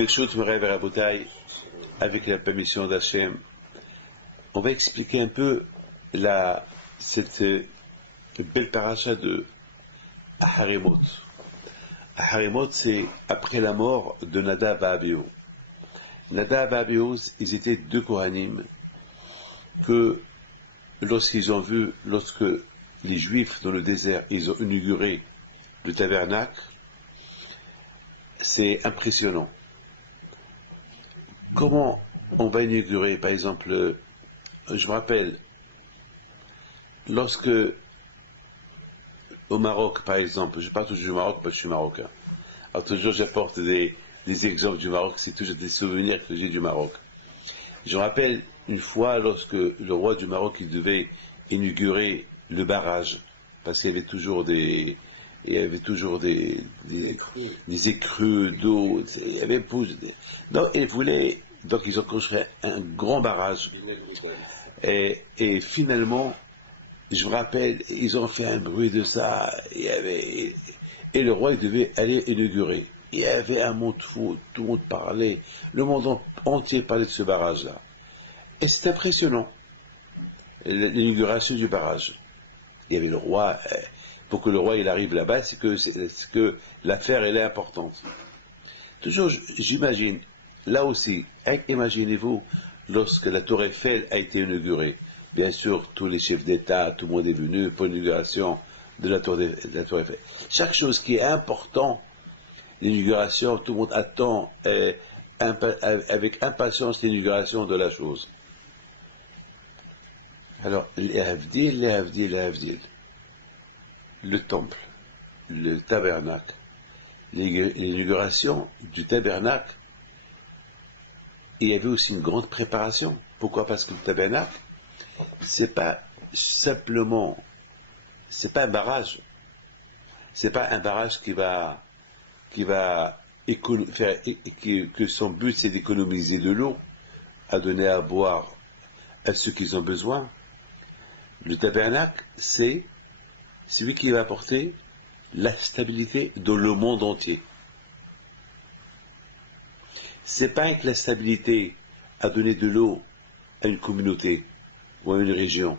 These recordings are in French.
Birshut Moray Rabotai, avec la permission d'Hachem, on va expliquer un peu cette belle paracha de Aharimot. Aharimot, c'est après la mort de Nadab et Abihu. Nadab et Abihu, ils étaient deux Kohanim que lorsque les Juifs dans le désert, ils ont inauguré le tabernacle, c'est impressionnant. Comment on va inaugurer, par exemple, je me rappelle, lorsque au Maroc, par exemple, je parle toujours du Maroc parce que je suis marocain. Alors toujours j'apporte des exemples du Maroc, c'est toujours des souvenirs que j'ai du Maroc. Je me rappelle une fois lorsque le roi du Maroc il devait inaugurer le barrage, parce qu'il y avait toujours des écreux d'eau, il y avait donc ils ont construit un grand barrage. Et finalement, je me rappelle, ils ont fait un bruit de ça, et le roi il devait aller inaugurer. Il y avait un monde fou, tout le monde parlait, le monde entier parlait de ce barrage-là. Et c'est impressionnant, l'inauguration du barrage. Il y avait le roi, pour que le roi il arrive là-bas, c'est que l'affaire elle est importante. Toujours, j'imagine, là aussi, imaginez-vous, lorsque la tour Eiffel a été inaugurée. Bien sûr, tous les chefs d'État, tout le monde est venu pour l'inauguration de la tour Eiffel. Chaque chose qui est importante, l'inauguration, tout le monde attend avec impatience l'inauguration de la chose. Alors, les Havdil, le temple, le tabernacle, l'inauguration du tabernacle, il y avait aussi une grande préparation. Pourquoi? Parce que le tabernacle, c'est pas simplement, c'est pas un barrage. C'est pas un barrage qui va faire, que son but c'est d'économiser de l'eau, à donner à boire à ceux qui ont besoin. Le tabernacle, c'est celui qui va apporter la stabilité dans le monde entier. C'est pas avec la stabilité à donner de l'eau à une communauté ou à une région.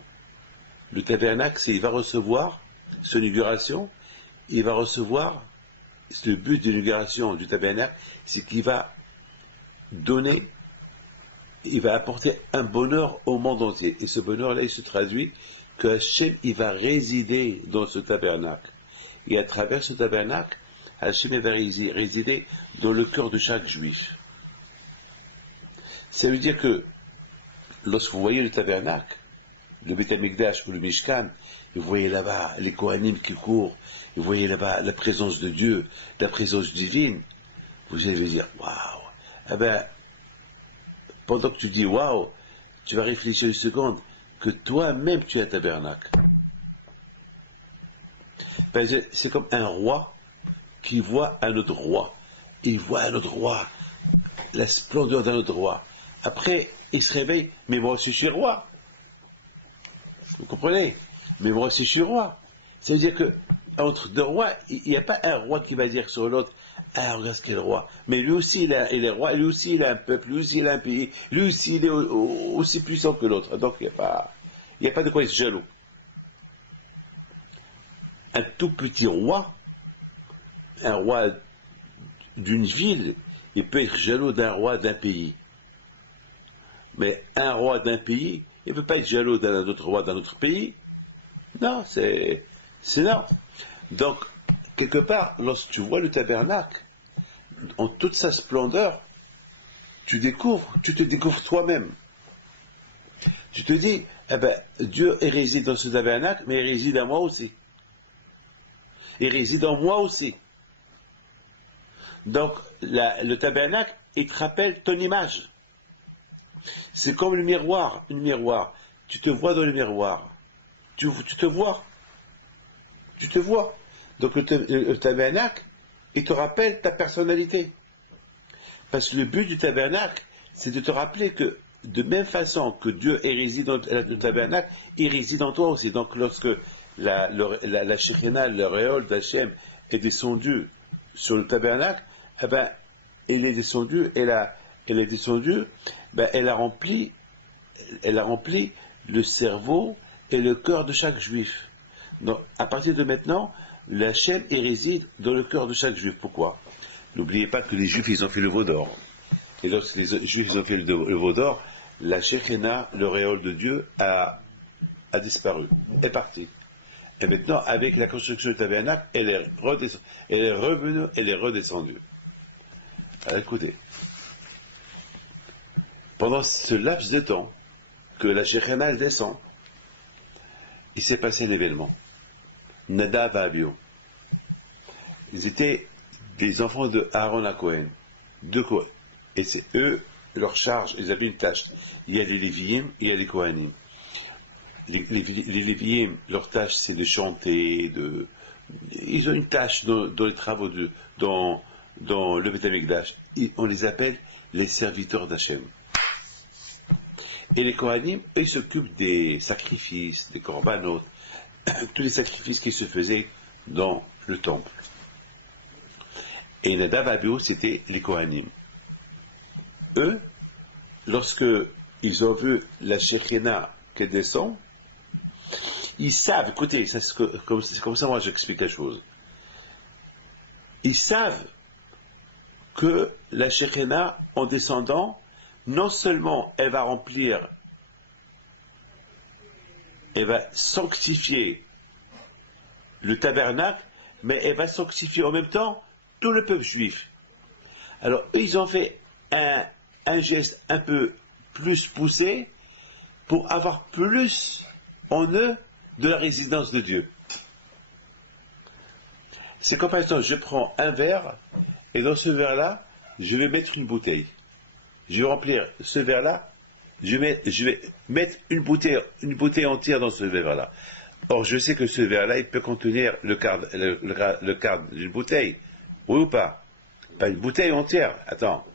Le tabernacle, il va recevoir son inauguration, il va recevoir le but de l'inauguration du tabernacle, c'est qu'il va donner, il va apporter un bonheur au monde entier. Et ce bonheur-là, il se traduit que Hachem, il va résider dans ce tabernacle. Et à travers ce tabernacle, Hachem va résider dans le cœur de chaque juif. Ça veut dire que lorsque vous voyez le tabernacle, le Beth Amikdash ou le Mishkan, vous voyez là-bas les Kohanim qui courent, vous voyez là-bas la présence de Dieu, la présence divine, vous allez dire waouh. Eh bien, pendant que tu dis waouh, tu vas réfléchir une seconde que toi-même tu es un tabernacle. C'est comme un roi qui voit un autre roi. Il voit un autre roi, la splendeur d'un autre roi. Après, il se réveille, mais moi aussi je suis roi. Vous comprenez? Mais moi aussi je suis roi. Ça veut dire que entre deux rois, il n'y a pas un roi qui va dire sur l'autre, ah regarde ce qu'est le roi. Mais lui aussi il est roi, lui aussi il a un peuple, lui aussi il a un pays, lui aussi il est aussi puissant que l'autre. Donc il n'y a pas de quoi être jaloux. Un tout petit roi, un roi d'une ville, il peut être jaloux d'un roi d'un pays. Mais un roi d'un pays, il ne peut pas être jaloux d'un autre roi d'un autre pays. Non, c'est non. Donc, quelque part, lorsque tu vois le tabernacle, en toute sa splendeur, tu te découvres toi-même. Tu te dis, eh ben, Dieu réside dans ce tabernacle, mais il réside en moi aussi. Il réside en moi aussi. Donc, le tabernacle, il te rappelle ton image. C'est comme le miroir, un miroir. Tu te vois dans le miroir. Tu te vois. Tu te vois. Donc le tabernacle, il te rappelle ta personnalité. Parce que le but du tabernacle, c'est de te rappeler que de même façon que Dieu réside dans le tabernacle, il réside en toi aussi. Donc lorsque la Shekhina, l'auréole d'Hachem est descendue sur le tabernacle, eh ben, il est descendu, elle est descendue, ben, elle a rempli le cerveau et le cœur de chaque juif. Donc, à partir de maintenant, la chaîne réside dans le cœur de chaque juif. Pourquoi? N'oubliez pas que les juifs, ils ont fait le veau d'or. Et lorsque les juifs ils ont fait le veau d'or, la Shekhina, l'auréole de Dieu, a disparu, est partie. Et maintenant, avec la construction du tabernacle, elle est revenue, elle est redescendue. Alors, écoutez, pendant ce laps de temps que la Shekhina elle descend, il s'est passé un événement. Nadav et Abihu. Ils étaient des enfants de Aaron à Cohen. Et c'est eux, leur charge, ils avaient une tâche. Il y a les Lévi'im, il y a les Kohanim. Les Lévi'im, leur tâche, c'est de chanter, ils ont une tâche dans les travaux, dans le Beth Amikdash. On les appelle les serviteurs d'Hachem. Et les Kohanim, eux, s'occupent des sacrifices, des korbanot, tous les sacrifices qui se faisaient dans le temple. Et Nadav et Abihu, c'était les Kohanim. Eux, lorsque ils ont vu la Shekhina qui descend, ils savent, écoutez, c'est comme ça moi j'explique la chose. Ils savent que la Shekhina, en descendant, non seulement elle va remplir, elle va sanctifier le tabernacle, mais elle va sanctifier en même temps tout le peuple juif. Alors, ils ont fait un geste un peu plus poussé pour avoir plus en eux de la résidence de Dieu. C'est comme par exemple, je prends un verre et dans ce verre-là, je vais mettre une bouteille. Je vais remplir ce verre-là, je vais mettre une bouteille entière dans ce verre-là. Or, je sais que ce verre-là, il peut contenir le quart d'une bouteille. Oui ou pas? Pas une bouteille entière. Attends,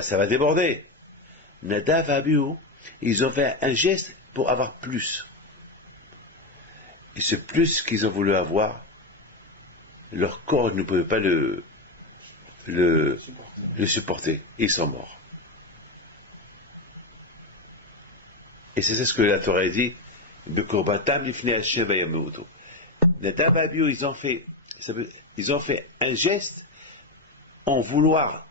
ça va déborder. Nadav et Abihu, ils ont fait un geste pour avoir plus. Et ce plus qu'ils ont voulu avoir, leur corps ne pouvait pas le supporter. Ils sont morts. Et c'est ce que la Torah dit. Nadav et Abihu, ils ont fait un geste en vouloir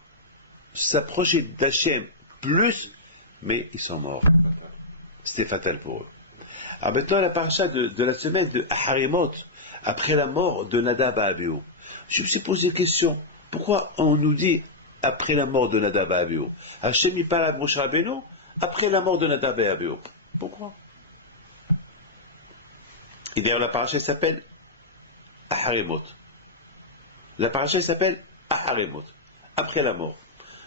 s'approcher d'Hachem plus, mais ils sont morts. C'était fatal pour eux. Alors maintenant, la paracha de la semaine de Harimot, après la mort de Nadav et Abihu. Je me suis posé une question. Pourquoi on nous dit après la mort de Nadav et Abihu? Hachem y parle à Moshe Rabbeinu après la mort de Nadav et Abihu. Pourquoi? Eh bien, la paracha s'appelle Harimot. La paracha s'appelle Harimot, après la mort.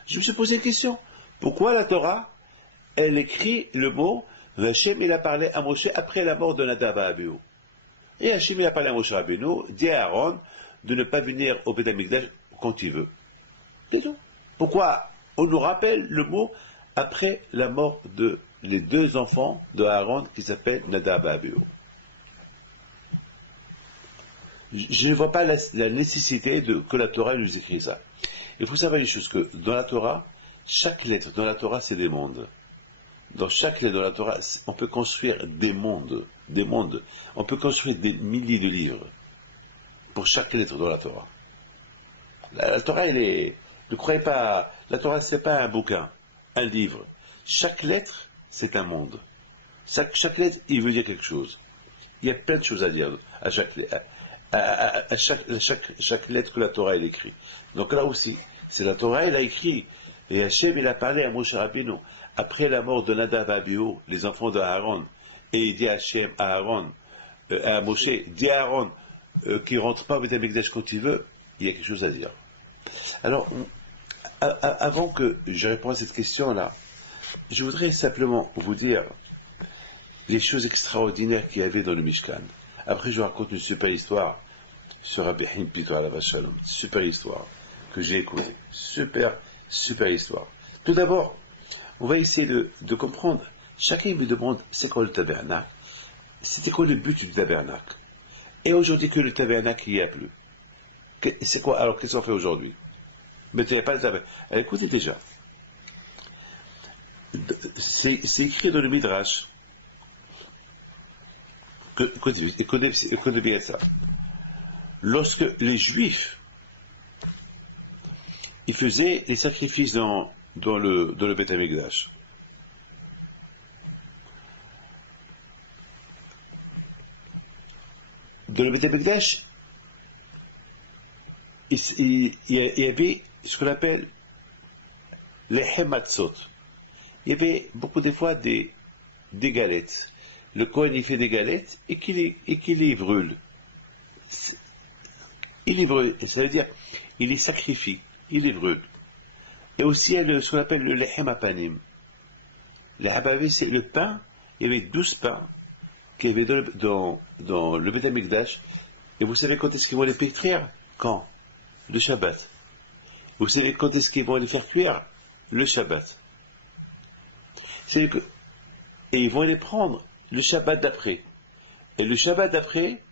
Je me suis posé une question. Pourquoi la Torah, elle écrit le mot Hachem, il a parlé à Moshe après la mort de Nadav et Abihu. Et Hachem, il a parlé à Moshe Rabbeinu, dit à Aaron de ne pas venir au Beth Amikdash quand il veut. C'est tout. Pourquoi on nous rappelle le mot après la mort de les deux enfants de Aaron qui s'appellent Nadav et Abihu? Je ne vois pas la nécessité que la Torah nous écrit ça. Il faut savoir une chose, que dans la Torah, chaque lettre dans la Torah, c'est des mondes. Dans chaque lettre dans la Torah, on peut construire des mondes. On peut construire des milliers de livres pour chaque lettre dans la Torah. La Torah, ne croyez pas, la Torah, c'est pas un bouquin, un livre. Chaque lettre, c'est un monde. Chaque lettre, il veut dire quelque chose. Il y a plein de choses à dire à chaque lettre que la Torah elle écrit. Donc là aussi, c'est la Torah elle a écrit, et Hachem il a parlé à Moshe Rabbeinu après la mort de Nadav et Abihu, les enfants de Aaron, et il dit à Hachem, à Moshe, dis à Aaron qu'il ne rentre pas au Beth Amikdash quand il veut, il y a quelque chose à dire. Alors, avant que je réponde à cette question-là, je voudrais simplement vous dire les choses extraordinaires qu'il y avait dans le Mishkan. Après, je vous raconte une super histoire sur Rabbi Haim Pito Alav Shalom. Super histoire que j'ai écoutée. Super histoire. Tout d'abord, on va essayer de comprendre. Chacun me demande c'est quoi le tabernacle? C'était quoi le but du tabernacle? Et aujourd'hui que le tabernacle il n'y a plus. C'est quoi? Alors qu'est-ce qu'on fait aujourd'hui? Mais tu n'avais pas le tabernacle. Écoutez déjà, c'est écrit dans le Midrash. Écoutez bien ça. Lorsque les Juifs, ils faisaient les sacrifices dans le Beth Amikdash, dans le Beth Amikdash, il y avait ce qu'on appelle les hematzot. Il y avait beaucoup des fois des galettes. Le Kohen il fait des galettes et qu'il les brûle. Il les brûle, ça veut dire il les sacrifie, il les brûle. Et aussi il y a ce qu'on appelle le lehem apanim. Le lehem c'est le pain. Il y avait 12 pains qu'il y avait dans le Beth Amikdash. Et vous savez quand est-ce qu'ils vont les pétrir? Quand? Le Shabbat. Vous savez quand est-ce qu'ils vont les faire cuire? Le Shabbat. Et ils vont les prendre le Shabbat d'après. Et le Shabbat d'après,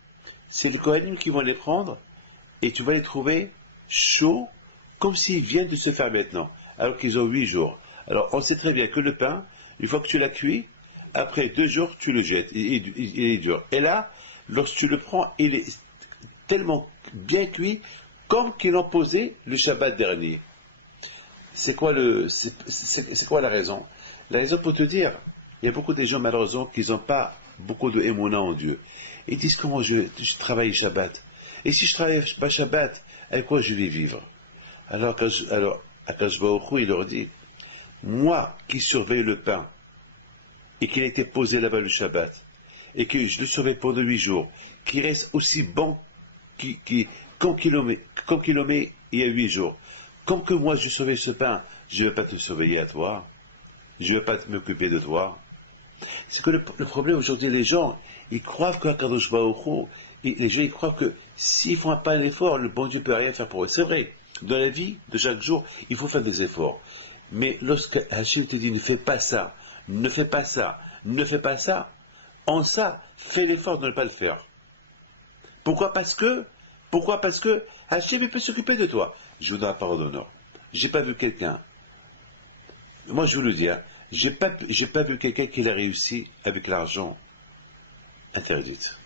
c'est le Kohanim qui vont les prendre, et tu vas les trouver chauds, comme s'ils viennent de se faire maintenant, alors qu'ils ont 8 jours. Alors on sait très bien que le pain, une fois que tu l'as cuit, après 2 jours, tu le jettes, il est dur. Et là, lorsque tu le prends, il est tellement bien cuit, comme qu'ils l'ont posé le Shabbat dernier. C'est quoi la raison? La raison pour te dire, il y a beaucoup de gens malheureusement qui n'ont pas beaucoup de émouna en Dieu. Ils disent comment je travaille Shabbat. Et si je travaille pas Shabbat, avec quoi je vais vivre? Alors Akash Baruch Hu, il leur dit, moi qui surveille le pain, et qu'il a été posé là-bas le Shabbat, et que je le surveille pendant 8 jours, qui reste aussi bon comme qu'il le met il y a 8 jours. Comme que moi je surveille ce pain, je ne vais pas te surveiller à toi. Je ne vais pas m'occuper de toi. C'est que le problème aujourd'hui, les gens, ils croient qu'Akadosh Baruch Hu, les gens, ils croient que s'ils ne font pas un effort, le bon Dieu ne peut rien faire pour eux. C'est vrai, dans la vie de chaque jour, il faut faire des efforts. Mais lorsque Hachim te dit ne fais pas ça, ne fais pas ça, ne fais pas ça, en ça, fais l'effort de ne pas le faire. Pourquoi? Parce que Hachim peut s'occuper de toi. Je vous donne la parole d'honneur. J'ai pas vu quelqu'un. Moi, je vous le dis, hein, j'ai pas vu quelqu'un qui a réussi avec l'argent interdite.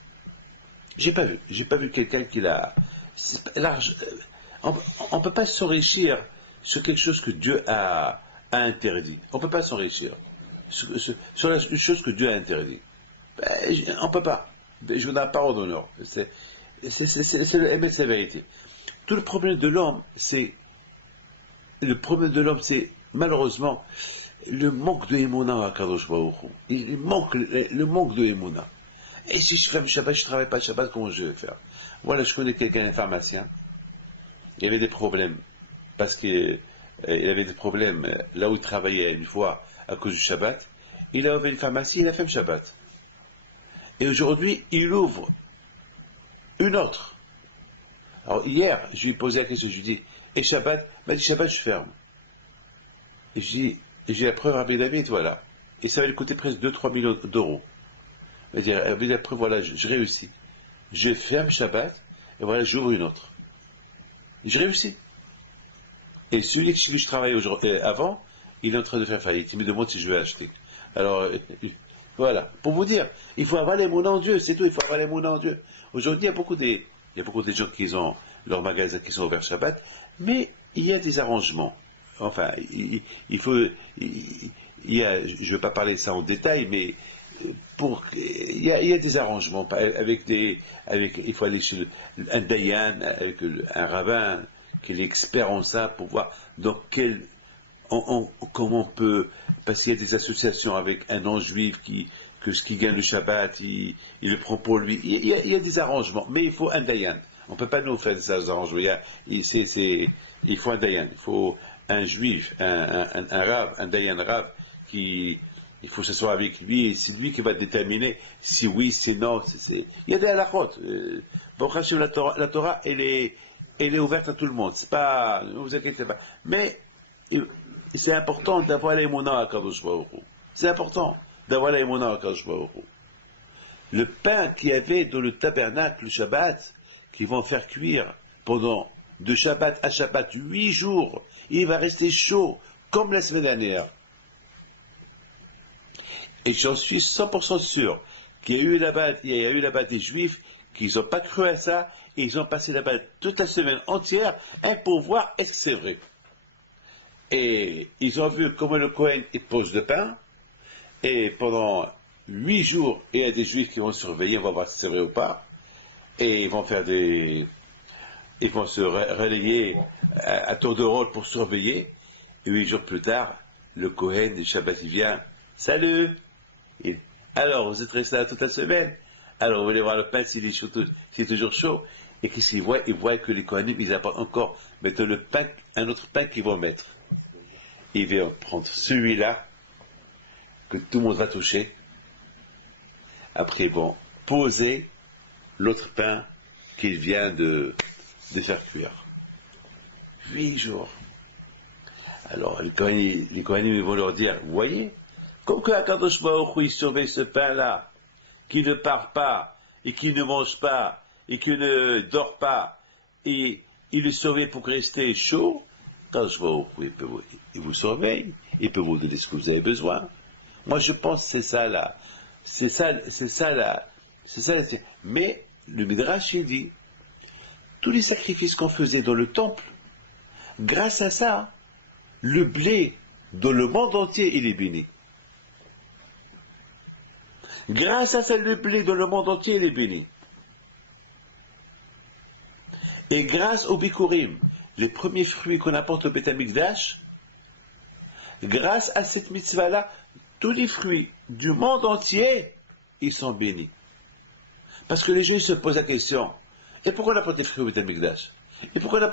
J'ai pas vu quelqu'un qui l'a. On peut pas s'enrichir sur quelque chose que Dieu a interdit. On peut pas s'enrichir sur une chose que Dieu a interdit. On peut pas. Je vous donne la parole d'honneur. C'est la vérité. Tout le problème de l'homme, c'est malheureusement le manque de Emouna à Kadosh Baruch Hu. Le manque de Emouna. Et si je fais le Shabbat, je ne travaille pas le Shabbat, comment je vais faire? Voilà, je connais quelqu'un, un pharmacien. Il avait des problèmes. Parce qu'il avait des problèmes là où il travaillait une fois à cause du Shabbat. Il a ouvert une pharmacie, il a fait le Shabbat. Et aujourd'hui, il ouvre une autre. Alors hier, je lui ai posé la question, je lui ai dit, et Shabbat? Il m'a dit, Shabbat, je ferme. Et j'ai la preuve, Rabbi David, voilà. Et ça va lui coûter presque 2-3 millions d'euros. Il m'a dit, Rabbi, la preuve, voilà, je réussis. Je ferme Shabbat, et voilà, j'ouvre une autre. Et je réussis. Et celui que je travaillais avant, il est en train de faire faillite. Il me demande si je vais acheter. Alors, voilà. Pour vous dire, il faut avoir les monnaies en Dieu, c'est tout, il faut avoir les monnaies en Dieu. Aujourd'hui, il y a beaucoup de gens qui ont leurs magasins qui sont ouverts Shabbat, mais il y a des arrangements. Enfin, je ne vais pas parler de ça en détail, mais il y a des arrangements il faut aller chez un dayan, avec un rabbin qui est expert en ça pour voir dans comment on peut passer à des associations avec un non-juif que ce qui gagne le Shabbat, il le prend pour lui. Il y a des arrangements, mais il faut un dayan. On ne peut pas nous faire des arrangements. Il faut un dayan, il faut un juif, un rave, un dayan rave il faut s'asseoir avec lui, et c'est lui qui va déterminer si oui, si non. Il y a des halakhot. La Torah, elle est ouverte à tout le monde. C'est pas, ne vous inquiétez pas. Mais c'est important d'avoir l'émouna à Kadosh Baruch Hu. C'est important d'avoir l'émouna à Kadosh Baruch Hu. Le pain qu'il y avait dans le tabernacle, le Shabbat, qu'ils vont faire cuire pendant de Shabbat à Shabbat, 8 jours, il va rester chaud, comme la semaine dernière. Et j'en suis 100% sûr qu'il y a eu là-bas des Juifs qui n'ont pas cru à ça, et ils ont passé là-bas toute la semaine entière pour voir est-ce que c'est vrai. Et ils ont vu comment le Kohen pose le pain, et pendant 8 jours, il y a des Juifs qui vont surveiller, on va voir si c'est vrai ou pas, et ils vont se relayer à tour de rôle pour surveiller, et 8 jours plus tard, le Kohen du Shabbat il vient, salut! Alors, vous êtes resté là toute la semaine. Alors, vous voulez voir le pain s'il est toujours chaud. Et qu'est-ce qu'ils voient? Ils voient que les Kohanim, ils apportent encore le pain, un autre pain qu'ils vont mettre. Ils vont prendre celui-là, que tout le monde va toucher. Après, ils vont poser l'autre pain qu'il vient de faire cuire. 8 jours. Alors, les Kohanim, ils vont leur dire, vous voyez, comme que Akadosh Baruch Hu, il surveille ce pain-là, qui ne part pas, et qui ne mange pas, et qui ne dort pas, et il le surveille pour rester chaud, Akadosh Baruch Hu, il vous surveille, il peut vous donner ce que vous avez besoin. Moi, je pense que c'est ça là. C'est ça là. Mais, le Midrash, il dit, tous les sacrifices qu'on faisait dans le temple, grâce à ça, le blé dans le monde entier, il est béni. Grâce à ça, le blé dans le monde entier, il est béni. Et grâce au Bikurim, les premiers fruits qu'on apporte au Beth Amikdash, grâce à cette mitzvah-là, tous les fruits du monde entier, ils sont bénis. Parce que les Juifs se posent la question, et pourquoi on apporte des fruits au Beth Amikdash? Et pourquoi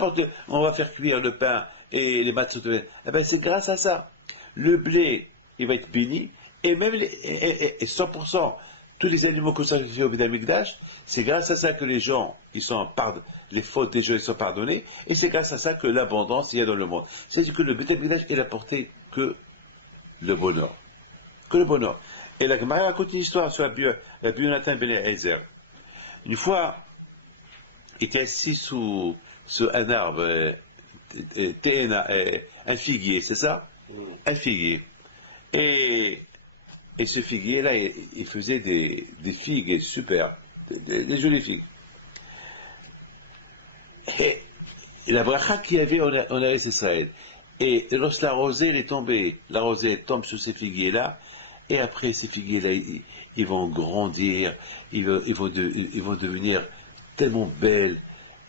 on va faire cuire le pain et les matzot? Eh bien, c'est grâce à ça. Le blé, il va être béni, et même 100%, tous les animaux qu'on sacrifie au Beth Amikdash, c'est grâce à ça que les gens, les fautes des gens, ils sont pardonnés, et c'est grâce à ça que l'abondance, il y a dans le monde. C'est-à-dire que le Beth Amikdash, il a apporté que le bonheur. Que le bonheur. Et la Gemara raconte une histoire sur Rabbi Yonatan ben Eliezer. Une fois, il était assis sous un arbre, un figuier, c'est ça? Un figuier. Et ce figuier-là, il faisait des figues super, des jolies figues. Et la bracha qu'il y avait en Eretz Israël. Et lorsque la rosée est tombée, la rosée tombe sur ces figuiers-là, et après ces figuiers-là, ils vont grandir, ils vont devenir tellement belles,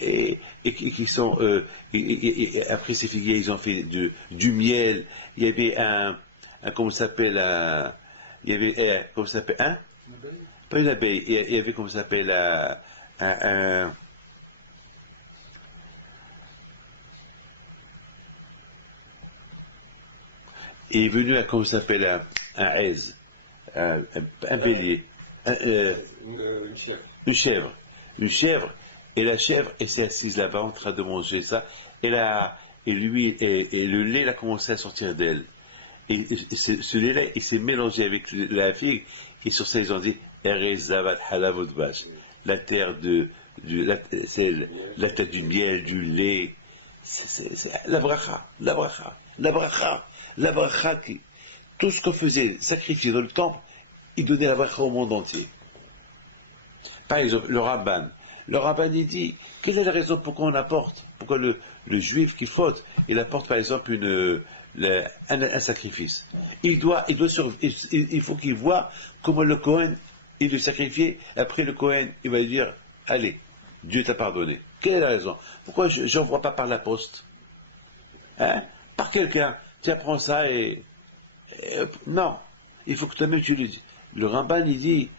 et qui sont, après ces figuiers, ils ont fait du miel. Il y avait comment ça s'appelle, comment ça s'appelle, pas une abeille, il y avait, comment ça s'appelle, il est venu à, comment ça s'appelle, un aise, un bélier, une chèvre, et la chèvre, elle s'est assise là-bas en train de manger ça, et le lait a commencé à sortir d'elle. Et ce lait-là, il s'est mélangé avec la figue, et sur ça, ils ont dit, Erez Zavat Halavot Bash, la terre c'est la terre du miel, du lait, c'est la bracha, tout ce qu'on faisait, sacrifier dans le temple, il donnait la bracha au monde entier. Par exemple, le Rabban, il dit, quelle est la raison pourquoi le juif qui faute, il apporte par exemple un sacrifice. Il faut qu'il voit comment le Kohen, il le sacrifier, après le Kohen, il va lui dire, allez, Dieu t'a pardonné. Quelle est la raison? Pourquoi je n'envoie pas par la poste? Par quelqu'un, tu apprends ça non, il faut que toi-même tu lui dis. Le Ramban, il dit,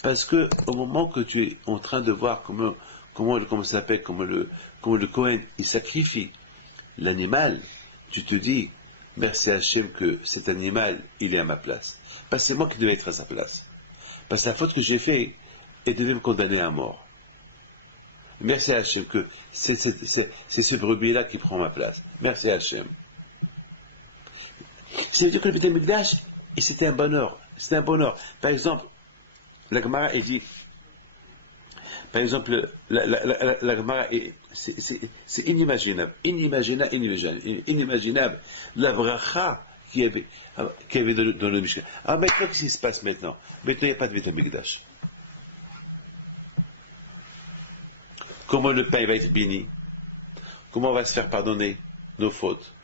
parce que au moment que tu es en train de voir comment le Kohen, il sacrifie l'animal, tu te dis, merci à Hachem que cet animal, il est à ma place. Parce que c'est moi qui devais être à sa place. Parce que la faute que j'ai faite, elle devait me condamner à mort. Merci à Hachem que c'est ce brebis-là qui prend ma place. Merci à Hachem. Ça veut dire que le Beth Amikdash, c'était un bonheur. C'était un bonheur. Par exemple, la Gemara, elle dit, Par exemple, la Gemara, c'est inimaginable, inimaginable, la bracha qu'il y avait dans le Mishkan. Ah, maintenant, qu'est-ce qui se passe maintenant? Maintenant, il n'y a pas de Beit HaMikdash. Comment le pain va être béni? Comment on va se faire pardonner nos fautes?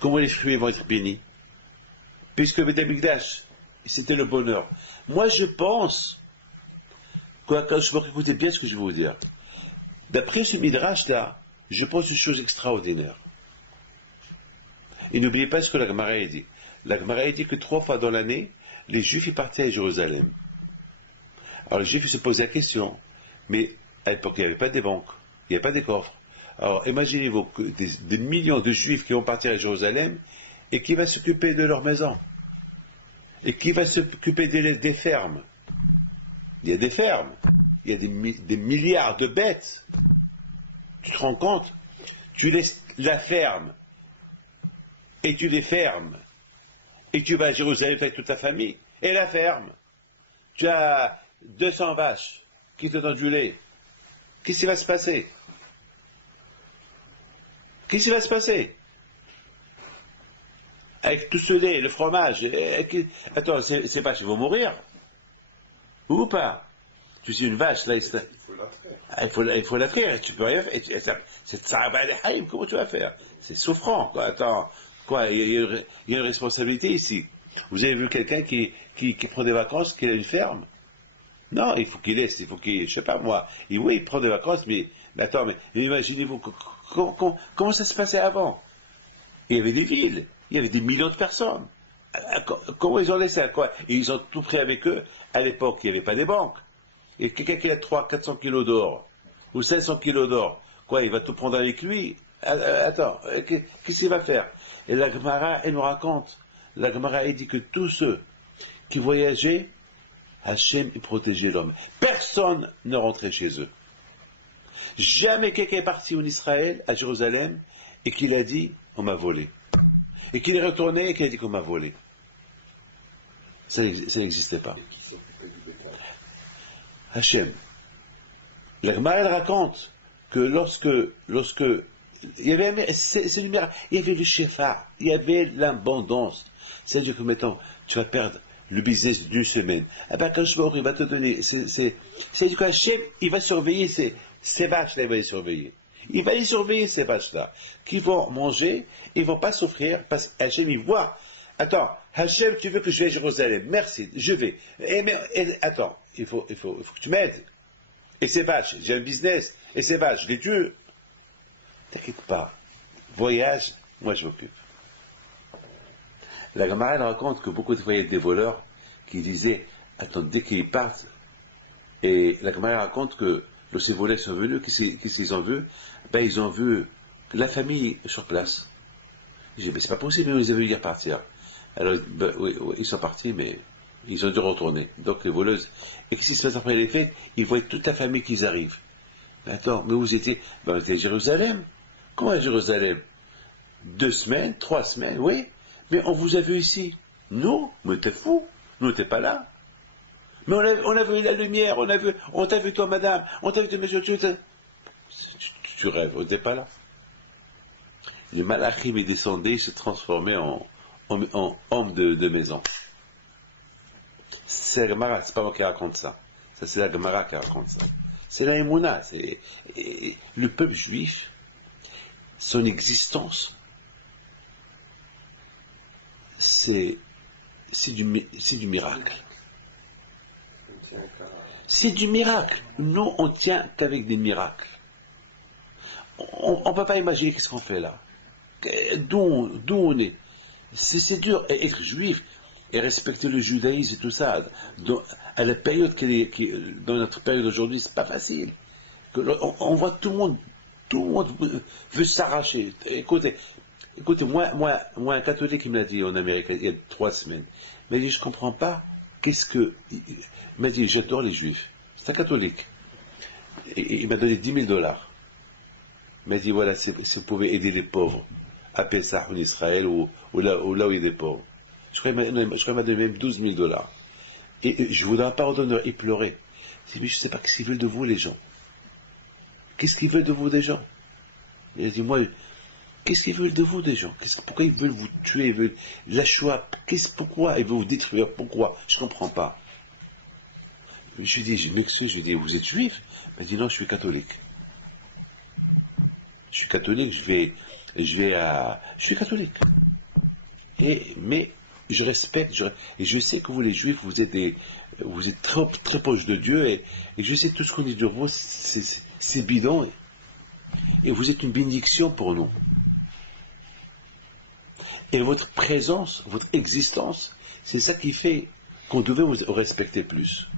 Comment les fruits vont être bénis? Puisque Beit HaMikdash, c'était le bonheur. Moi, je pense, écoutez bien ce que je vais vous dire. D'après ce Midrash-là, je pense une chose extraordinaire. Et n'oubliez pas ce que la Gemara a dit. La Gemara a dit que 3 fois dans l'année, les Juifs y partaient à Jérusalem. Alors les Juifs se posaient la question, mais à l'époque, il n'y avait pas des banques, il n'y avait pas des coffres. Alors imaginez-vous que des millions de Juifs qui vont partir à Jérusalem, et qui va s'occuper de leur maison? Et qui va s'occuper des fermes? Il y a des fermes, il y a des milliards de bêtes. Tu te rends compte? Tu laisses la ferme, et tu les fermes, et tu vas à Jérusalem avec toute ta famille, et la ferme. Tu as 200 vaches qui te donnent du lait. Qu'est-ce qui va se passer? Qu'est-ce qui va se passer? Avec tout ce lait, le fromage, attends, ces vaches vont mourir? Ou pas? Tu sais, une vache, là, il faut la traire, tu peux rien faire. C'est Tsar Haïm, comment tu vas faire? C'est souffrant, quoi. Attends, quoi, il y a une responsabilité ici. Vous avez vu quelqu'un qui prend des vacances, qui a une ferme? Non, il faut qu'il laisse, je sais pas moi. Et oui, il prend des vacances, mais attends, mais imaginez-vous, comment ça se passait avant? Il y avait des villes, il y avait des millions de personnes. Comment ils ont laissé à quoi? Et ils ont tout pris avec eux. À l'époque, il n'y avait pas des banques. Et quelqu'un qui a 300-400 kilos d'or, ou 500 kilos d'or, quoi, il va tout prendre avec lui? Attends, qu'est-ce qu'il va faire? Et la Gemara, elle nous raconte, la Gemara, elle dit que tous ceux qui voyageaient, Hachem, il protégeait l'homme. Personne ne rentrait chez eux. Jamais quelqu'un est parti en Israël, à Jérusalem, et qu'il a dit, on m'a volé. Et qu'il est retourné et qu'il a dit qu'on m'a volé. Ça n'existait pas. Hachem. La Gemara, elle raconte que lorsque il y avait, c'est du miracle, il y avait le shefar, il y avait l'abondance. C'est-à-dire que maintenant, tu vas perdre le business d'une semaine. Eh bien, quand il va te donner, c'est-à-dire qu'Hachem, il va surveiller ces vaches-là, il va les surveiller. Il va les surveiller, ces vaches-là, qui vont manger, ils ne vont pas souffrir, parce qu'Hachem, il voit. Attends, Hachem, tu veux que je vais à Jérusalem? Merci, je vais. Attends, il faut que tu m'aides. Et ces vaches, j'ai un business, et ces vaches, je les tue. T'inquiète pas. Voyage, moi je m'occupe. La Gemara raconte que beaucoup de fois il y a des voleurs qui disaient, attends, dès qu'ils partent, et la Gemara raconte que lorsque ces voleurs sont venus, qu'est-ce qu'ils ont vu? Ben, ils ont vu la famille sur place. J'ai dit, mais c'est pas possible, on les a vus hier partir. Alors, ben, oui, ils sont partis, mais ils ont dû retourner. Donc les voleuses. Et qu'est-ce qui se passe après les fêtes? Ils voient toute la famille qui arrivent. Mais attends, mais vous étiez? Ben, on était à Jérusalem. Comment à Jérusalem? 2 semaines, 3 semaines, oui. Mais on vous a vu ici. Nous, mais t'es fou. Nous, t'es pas là. Mais on a vu la lumière, on t'a vu toi, madame, on t'a vu toi, monsieur, tu rêves, on n'était pas là. Le Malachim est descendu, il s'est transformé en homme de maison. C'est la Gemara, c'est pas moi qui raconte ça. Ça, c'est la Gemara qui raconte ça. C'est la Emouna. Le peuple juif, son existence, c'est du miracle. C'est du miracle. Nous, on tient qu'avec des miracles. On ne peut pas imaginer qu'est-ce qu'on fait là. D'où on est. C'est dur. Être juif et respecter le judaïsme et tout ça, à la période dans notre période aujourd'hui, c'est pas facile. On voit tout le monde veut s'arracher. Écoutez, moi, un catholique, il me l'a dit en Amérique il y a 3 semaines. Il m'a dit, je comprends pas. Il m'a dit, j'adore les juifs. C'est un catholique. Et il m'a donné $10,000. Il m'a dit, voilà, si vous pouvez aider les pauvres à Pessah en Israël ou là où il y a des pauvres. Je crois qu'il m'a donné même $12,000. Et je ne voudrais pas redonner. Il pleurait. Il dit, mais je ne sais pas ce qu'ils veulent de vous, les gens. Qu'est-ce qu'ils veulent de vous des gens? Il a dit, moi, qu'est-ce qu'ils veulent de vous des gens? Pourquoi ils veulent vous tuer? Ils veulent la Shoah? Pourquoi ils veulent vous détruire? Pourquoi? Je ne comprends pas. Je lui dis, je m'excuse, je lui dis, vous êtes juif? Il m'a dit, non, je suis catholique. Je suis catholique, je suis catholique. Mais je respecte, et je sais que vous les juifs, vous êtes très, très proches de Dieu, et je sais tout ce qu'on dit de vous, c'est bidon, et vous êtes une bénédiction pour nous. Et votre présence, votre existence, c'est ça qui fait qu'on devait vous respecter plus.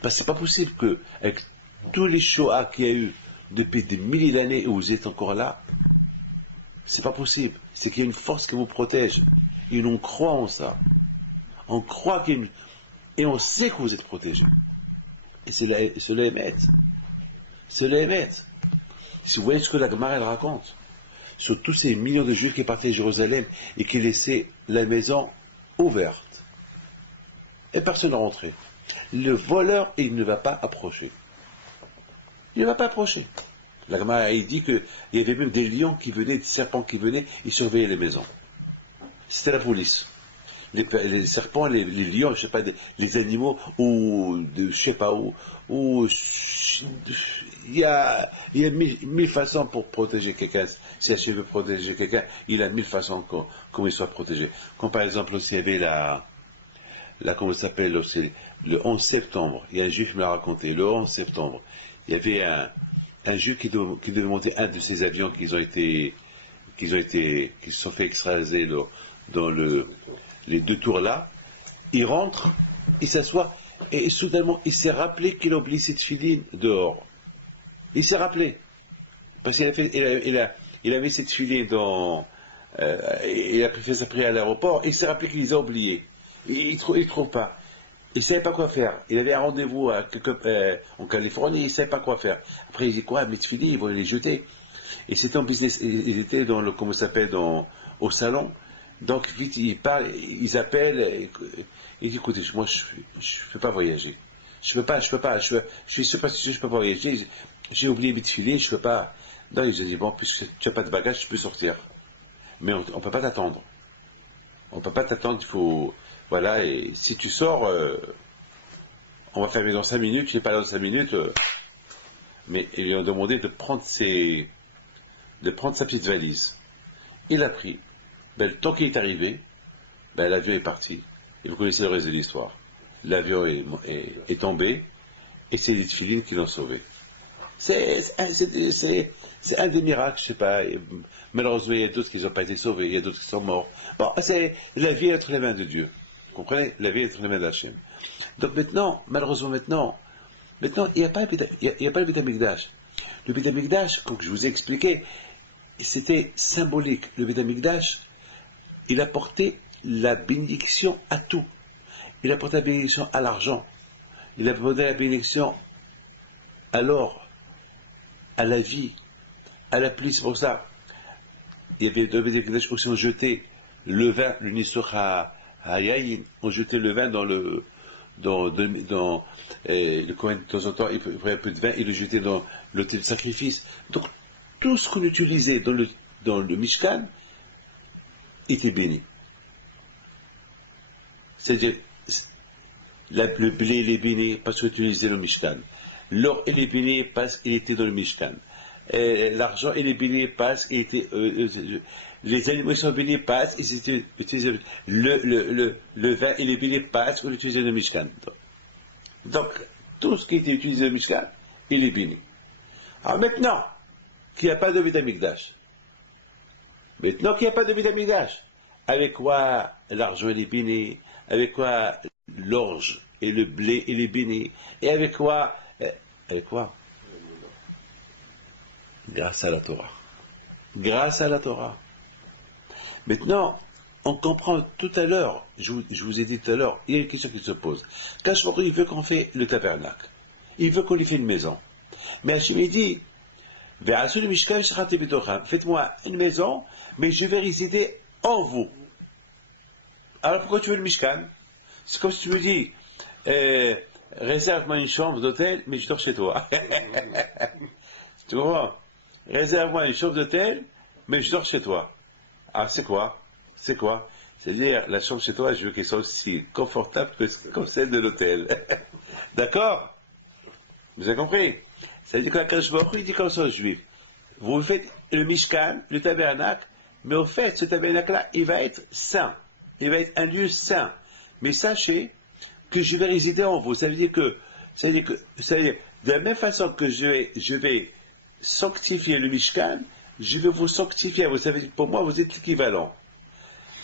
Parce que c'est pas possible que, avec tous les Shoah qu'il y a eu depuis des milliers d'années où vous êtes encore là, c'est pas possible. C'est qu'il y a une force qui vous protège. Et on croit en ça. On croit qu'il y a une... Et on sait que vous êtes protégé. Et cela émet. Cela émet. Si vous voyez ce que la Gemara elle raconte, sur tous ces millions de Juifs qui partaient à Jérusalem et qui laissaient la maison ouverte. Et personne ne rentrait. Le voleur, il ne va pas approcher. Il ne va pas approcher. La Gemara a dit qu'il y avait même des lions qui venaient, des serpents qui venaient, ils surveillaient les maisons. C'était la police. Les serpents, les lions, je sais pas, les animaux, ou je sais pas où, il y a mille façons pour protéger quelqu'un. Si Hachem veut protéger quelqu'un, il a mille façons comment il soit protégé. Comme par exemple aussi, il y avait comment ça s'appelle aussi, le 11 septembre, il y a un juif qui me l'a raconté, le 11 septembre, il y avait un juif qui devait monter un de ces avions qui se sont fait écraser dans les deux tours là. Il rentre, il s'assoit, et soudainement, il s'est rappelé qu'il a oublié cette filine dehors. Il s'est rappelé. Parce qu'il il a mis cette filine il a fait sa prière à l'aéroport, et il s'est rappelé qu'il les a oubliés. Il ne trouve pas. Il ne savait pas quoi faire. Il avait un rendez-vous en Californie, il ne savait pas quoi faire. Après, il dit quoi, mes filles, ils vont les jeter. Et c'était en business, ils étaient comment ça s'appelle, au salon. Donc, vite, ils parlent, ils appellent, ils disent, écoutez, moi, je ne peux pas voyager. Je ne sais pas si je peux voyager. J'ai oublié mes filles, je ne peux pas. Non, ils ont dit, bon, puisque tu n'as pas de bagages, tu peux sortir. Mais on ne peut pas t'attendre. On ne peut pas t'attendre, il faut... Voilà, et si tu sors, on va fermer dans 5 minutes, je n'ai pas là dans 5 minutes, mais ils lui ont demandé de prendre sa petite valise. Il a pris. Ben, le temps qu'il est arrivé, ben, l'avion est parti. Et vous connaissez le reste de l'histoire. L'avion est tombé, et c'est les filines qui l'ont sauvé. C'est un des miracles, je ne sais pas. Malheureusement, il y a d'autres qui n'ont pas été sauvés, il y a d'autres qui sont morts. Bon, la vie est entre les mains de Dieu. Vous comprenez? La vie est entre les mains d'Hachem. Donc maintenant, malheureusement il n'y a pas le Beth Amikdash. Le Beth Amikdash, comme je vous ai expliqué, c'était symbolique. Le Beth Amikdash, il apportait la bénédiction à tout. Il apportait la bénédiction à l'argent. Il apportait la bénédiction à l'or, à la vie, à la pluie. C'est pour ça. Il y avait le Beth Amikdash aussi, on jetait le vin, le Nisur HaYayin, on jetait le vin dans le Kohen, de temps en temps, il prenait un peu de vin et le jetait dans l'autel de sacrifice. Donc, tout ce qu'on utilisait dans le Mishkan était béni. C'est-à-dire, le blé, il est béni parce qu'on utilisait le Mishkan. L'or, il est béni parce qu'il était dans le Mishkan. L'argent, il est béni parce qu'il était... les animaux sont bénis parce qu'ils étaient utilisés. Le vin, il est béni parce qu'on utilisait le Mishkan. Donc, tout ce qui était utilisé le Mishkan, il est béni. Alors maintenant, qu'il n'y a pas de Beth Amikdash. Avec quoi l'argent il est béni, avec quoi l'orge et le blé il est béni, et avec quoi grâce à la Torah. Grâce à la Torah. Maintenant, on comprend tout à l'heure, je vous ai dit tout à l'heure, il y a une question qui se pose. Kashmori, il veut qu'on fait le tabernacle. Il veut qu'on lui fait une maison. Mais Hachem dit, faites-moi une maison, mais je vais résider en vous. Alors pourquoi tu veux le Mishkan? C'est comme si tu me dis, réserve-moi une chambre d'hôtel, mais je dors chez toi. Tu vois? Réserve-moi une chambre d'hôtel, mais je dors chez toi. Ah, c'est quoi? C'est quoi? C'est-à-dire, la chambre chez toi, je veux qu'elle soit aussi confortable que celle de l'hôtel. D'accord? Vous avez compris? C'est-à-dire que la Kadosh Baruch Hu, il dit comme ça aux Juifs. Vous faites le Mishkan, le tabernacle, mais au fait, ce tabernacle-là, il va être saint. Il va être un lieu saint. Mais sachez que je vais résider en vous. Ça veut dire que, de la même façon que je vais sanctifier le Mishkan, je vais vous sanctifier. Vous savez, pour moi, vous êtes l'équivalent.